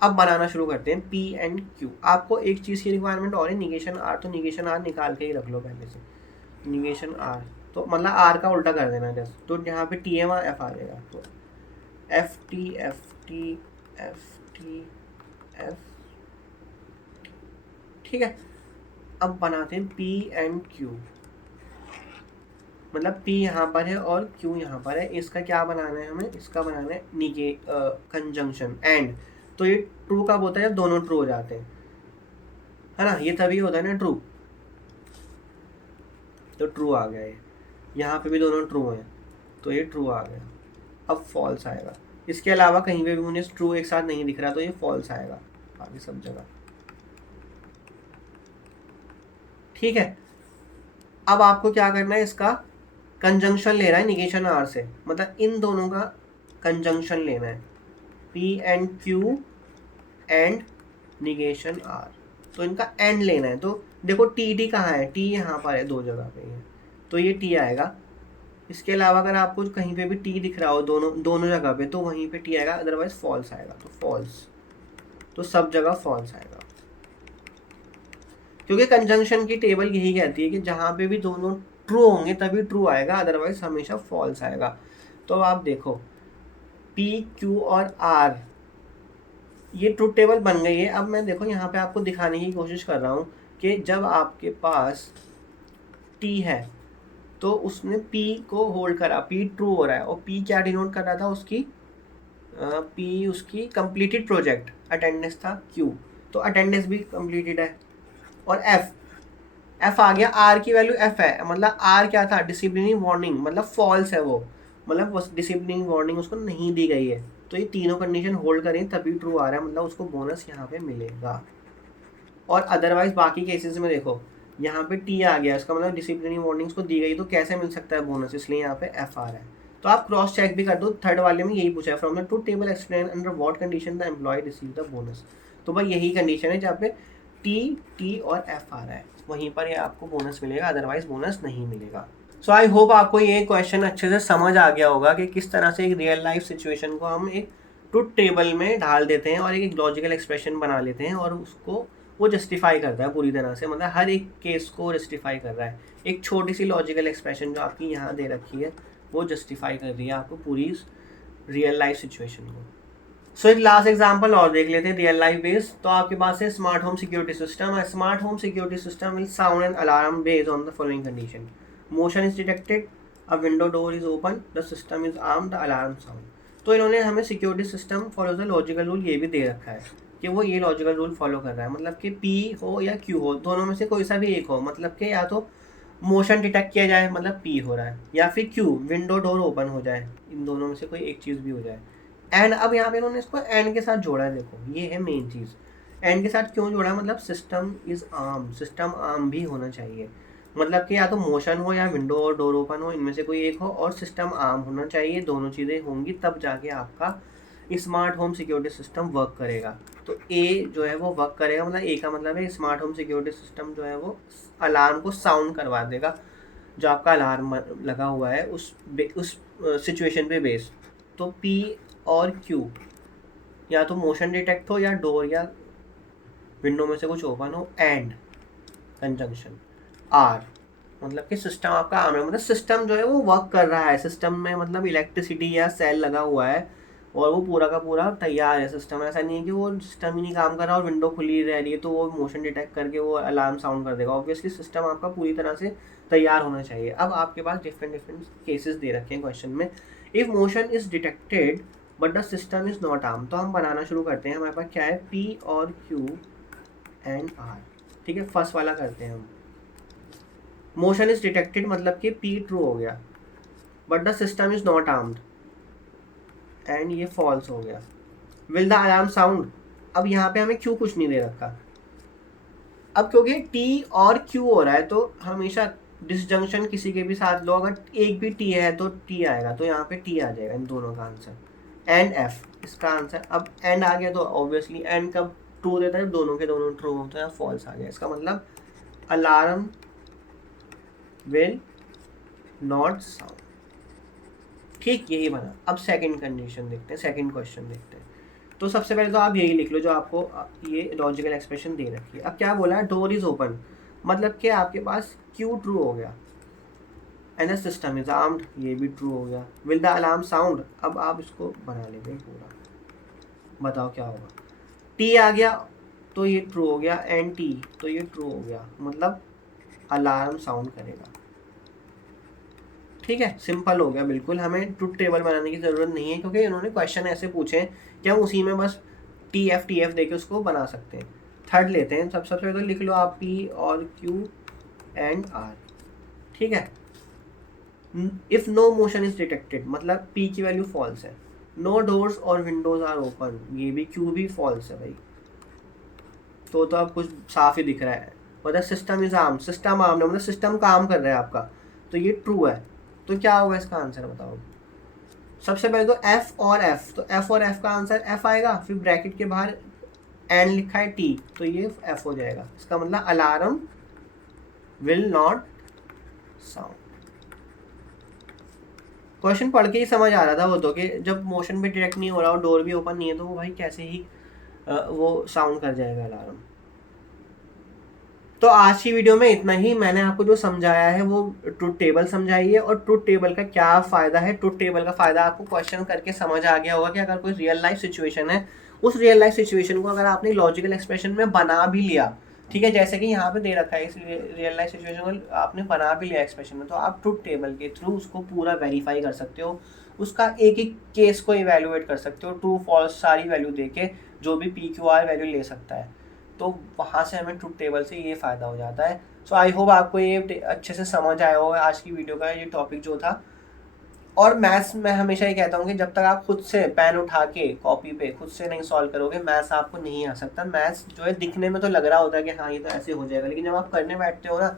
अब बनाना शुरू करते हैं पी एंड क्यू। आपको एक चीज़ की रिक्वायरमेंट और है, निगेशन आर, तो निगेशन आर निकाल के ही रख लो पहले से। निगेशन आर तो मतलब आर का उल्टा कर देना जस्ट, तो यहाँ पे टी एम एफ आ जाएगा, तो F T F T F T F, ठीक है। अब बनाते हैं पी एंड क्यू, मतलब P यहाँ पर है और Q यहाँ पर है। इसका क्या बनाना है हमें, इसका बनाना है कंजंक्शन एंड। तो ये ट्रू कब होता है, जब दोनों ट्रू हो जाते हैं, है ना, ये तभी होता है ना ट्रू। तो ट्रू आ गया ये, यहाँ पे भी दोनों ट्रू हैं तो ये ट्रू आ गया। अब फॉल्स आएगा, इसके अलावा कहीं पे भी मुझे ट्रू एक साथ नहीं दिख रहा तो ये फॉल्स आएगा बाकी सब जगह, ठीक है। अब आपको क्या करना है, इसका कंजंक्शन ले रहा है निगेशन आर से, मतलब इन दोनों का कंजंक्शन लेना है, P and Q and negation R, तो इनका एंड लेना है। तो देखो टी टी कहाँ है, टी यहाँ पर है, 2 जगह पे है, तो ये टी आएगा। इसके अलावा अगर आपको कहीं पे भी टी दिख रहा हो दोनों जगह पे, तो वहीं पे टी आएगा, अदरवाइज फॉल्स आएगा, तो फॉल्स, तो सब जगह फॉल्स आएगा, क्योंकि कंजंक्शन की टेबल यही कहती है कि जहाँ पे भी दोनों ट्रू होंगे तभी ट्रू आएगा, अदरवाइज हमेशा फॉल्स आएगा। तो आप देखो पी क्यू और आर, ये ट्रूथ टेबल बन गई है। अब मैं देखो यहाँ पे आपको दिखाने की कोशिश कर रहा हूँ कि जब आपके पास टी है तो उसने पी को होल्ड करा, पी ट्रू हो रहा है, और पी क्या डिनोट कर रहा था, उसकी पी उसकी कंप्लीटेड प्रोजेक्ट, अटेंडेंस था क्यू, तो अटेंडेंस भी कंप्लीटेड है। और एफ आ गया, आर की वैल्यू एफ है, मतलब आर क्या था, डिसिप्लिनरी वार्निंग, मतलब फॉल्स है वो, मतलब डिसिप्लिनरी वार्निंग उसको नहीं दी गई है। तो ये तीनों कंडीशन होल्ड करें तभी ट्रू आ रहा है, मतलब उसको बोनस यहाँ पे मिलेगा। और अदरवाइज बाकी केसेस में देखो यहाँ पे टी आ गया, इसका मतलब डिसिप्लिनरी वार्निंग उसको दी गई, तो कैसे मिल सकता है बोनस, इसलिए यहाँ पे एफ आ रहा है। तो आप क्रॉस चेक भी कर दो, थर्ड वाले में यही पूछा है, from the truth table explain under what condition the employ receive the bonus. तो भाई यही कंडीशन है जहाँ पे टी और एफ आ रहा है, वहीं पर ये आपको बोनस मिलेगा, अदरवाइज बोनस नहीं मिलेगा। सो आई होप आपको ये क्वेश्चन अच्छे से समझ आ गया होगा कि किस तरह से एक रियल लाइफ सिचुएशन को हम एक ट्रूथ टेबल में ढाल देते हैं और एक लॉजिकल एक्सप्रेशन बना लेते हैं, और उसको वो जस्टिफाई करता है पूरी तरह से, मतलब हर एक केस को जस्टिफाई कर रहा है। एक छोटी सी लॉजिकल एक्सप्रेशन जो आपकी यहाँ दे रखी है वो जस्टिफाई कर रही है आपको पूरी रियल लाइफ सिचुएशन को। सो एक लास्ट एग्जांपल और देख लेते हैं रियल लाइफ बेस्ड। तो आपके पास है smart home security system. Smart home security system will sound an alarm based on the following condition, motion is detected, a window door is open, the system is armed, the alarm sound. तो इन्होंने हमें security system follow the logical rule ये भी दे रखा है कि वो ये लॉजिकल रूल फॉलो कर रहा है, मतलब कि पी हो या क्यू हो, दोनों में से कोई सा भी एक हो, मतलब कि या तो मोशन डिटेक्ट किया जाए मतलब पी हो रहा है, या फिर क्यू विंडो डोर ओपन हो जाए, इन दोनों में से कोई एक चीज़ भी हो जाए। एंड अब यहाँ पे इन्होंने इसको एंड के साथ जोड़ा है, देखो ये है मेन चीज़। एंड के साथ क्यों जोड़ा, मतलब system is arm, system arm भी होना चाहिए, मतलब कि या तो मोशन हो या विंडो और डोर ओपन हो, इनमें से कोई एक हो, और सिस्टम आर्म होना चाहिए। दोनों चीज़ें होंगी तब जाके आपका smart home security system work करेगा। तो ए जो है वो वर्क करेगा, मतलब ए का मतलब है स्मार्ट होम सिक्योरिटी सिस्टम जो है वो अलार्म को साउंड करवा देगा, जो आपका अलार्म लगा हुआ है उस सिचुएशन पे बेस्ड। तो पी और क्यू, या तो मोशन डिटेक्ट हो या डोर या विंडो में से कुछ ओपन हो, एंड कंजंक्शन आर, मतलब कि सिस्टम आपका आर्म है, मतलब सिस्टम जो है वो वर्क कर रहा है, सिस्टम में मतलब इलेक्ट्रिसिटी या सेल लगा हुआ है और वो पूरा का पूरा तैयार है सिस्टम। ऐसा नहीं है कि वो सिस्टम ही नहीं काम कर रहा और विंडो खुली रह रही है तो वो मोशन डिटेक्ट करके वो अलार्म साउंड कर देगा। ऑब्वियसली सिस्टम आपका पूरी तरह से तैयार होना चाहिए। अब आपके पास डिफरेंट डिफरेंट केसेस दे रखे हैं क्वेश्चन में। If motion is detected but the system is not arm, तो हम बनाना शुरू करते हैं। हमारे पास क्या है, पी और क्यू एंड आर। ठीक है, फर्स्ट वाला करते हैं हम। मोशन इज डिटेक्टेड मतलब कि पी ट्रू हो गया, but the system is not armed, and ये फॉल्स हो गया। विल द अलार्म साउंड, अब यहाँ पे हमें क्यू कुछ नहीं दे रखा। अब क्योंकि टी और क्यू हो रहा है तो हमेशा डिसजंक्शन किसी के भी साथ लो, अगर एक भी टी है तो टी आएगा, तो यहाँ पे टी आ जाएगा इन दोनों का आंसर। एंड एफ इसका आंसर। अब एंड आ गया तो ऑब्वियसली एंड कब ट्रू देता है, दोनों के दोनों ट्रू होते हैं, फॉल्स आ गया। इसका मतलब अलार्म विल नॉट साउंड। ठीक, यही बना। अब सेकंड कंडीशन देखते हैं, सेकंड क्वेश्चन देखते हैं। तो सबसे पहले तो आप यही लिख लो जो आपको ये लॉजिकल एक्सप्रेशन दे रखी है। अब क्या बोला है, डोर इज ओपन, मतलब कि आपके पास क्यू ट्रू हो गया and the system is armed, ये भी ट्रू हो गया। विल द अलार्म साउंड, अब आप इसको बना लेंगे पूरा, बताओ क्या होगा। टी आ गया तो ये ट्रू हो गया, एंड टी तो ये ट्रू हो गया, मतलब अलार्म साउंड करेगा। ठीक है, सिंपल हो गया बिल्कुल। हमें ट्रुथ टेबल बनाने की ज़रूरत नहीं है क्योंकि इन्होंने क्वेश्चन ऐसे पूछे हैं कि हम उसी में बस टी एफ देके उसको बना सकते हैं। थर्ड लेते हैं। सबसे पहले तो लिख लो आप पी और क्यू एंड आर। ठीक है, if no motion is detected मतलब पी की वैल्यू फॉल्स है। No doors or windows are open, ये भी क्यू भी फॉल्स है भाई, तो अब कुछ साफ ही दिख रहा है। मतलब system is arm, system arm मतलब सिस्टम काम कर रहा है आपका, तो ये ट्रू है। तो क्या होगा इसका आंसर बताओ। सबसे पहले तो एफ और एफ, तो एफ और एफ का आंसर एफ आएगा, फिर ब्रैकेट के बाहर एन लिखा है टी, तो ये एफ हो जाएगा। इसका मतलब alarm will not sound. Question पढ़ के ही समझ आ रहा था वो तो, कि जब मोशन भी डिटेक्ट नहीं हो रहा और डोर भी ओपन नहीं है तो वो भाई कैसे ही वो साउंड कर जाएगा अलार्म। तो आज की वीडियो में इतना ही। मैंने आपको जो समझाया है वो ट्रुथ टेबल समझाई है, और ट्रुथ टेबल का क्या फ़ायदा है। ट्रुथ टेबल का फ़ायदा आपको क्वेश्चन करके समझ आ गया होगा कि अगर कोई रियल लाइफ सिचुएशन है, उस रियल लाइफ सिचुएशन को अगर आपने लॉजिकल एक्सप्रेशन में बना भी लिया, ठीक है, जैसे कि यहाँ पे दे रखा है, इस रियल लाइफ सिचुएशन को आपने बना भी लिया एक्सप्रेशन में, तो आप ट्रुथ टेबल के थ्रू उसको पूरा वेरीफाई कर सकते हो, उसका एक एक केस को इवेल्युएट कर सकते हो, ट्रू फॉल्स सारी वैल्यू दे के जो भी पी क्यू आर वैल्यू ले सकता है। तो वहाँ से हमें ट्रुथ टेबल से ये फ़ायदा हो जाता है। सो आई होप आपको ये अच्छे से समझ आया होगा आज की वीडियो का ये टॉपिक जो था। और मैथ्स मैं हमेशा ये कहता हूँ कि जब तक आप खुद से पेन उठा के कॉपी पे खुद से नहीं सॉल्व करोगे, मैथ्स आपको नहीं आ सकता। मैथ्स जो है दिखने में तो लग रहा होता है कि हाँ ये तो ऐसे हो जाएगा, लेकिन जब आप करने बैठते हो ना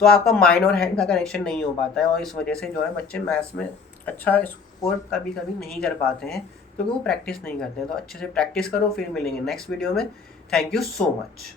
तो आपका माइंड और हैंड का कनेक्शन नहीं हो पाता है, और इस वजह से जो है बच्चे मैथ्स में अच्छा स्कोर कभी कभी नहीं कर पाते हैं क्योंकि वो प्रैक्टिस नहीं करते हैं। तो अच्छे से प्रैक्टिस करो, फिर मिलेंगे नेक्स्ट वीडियो में। Thank you so much.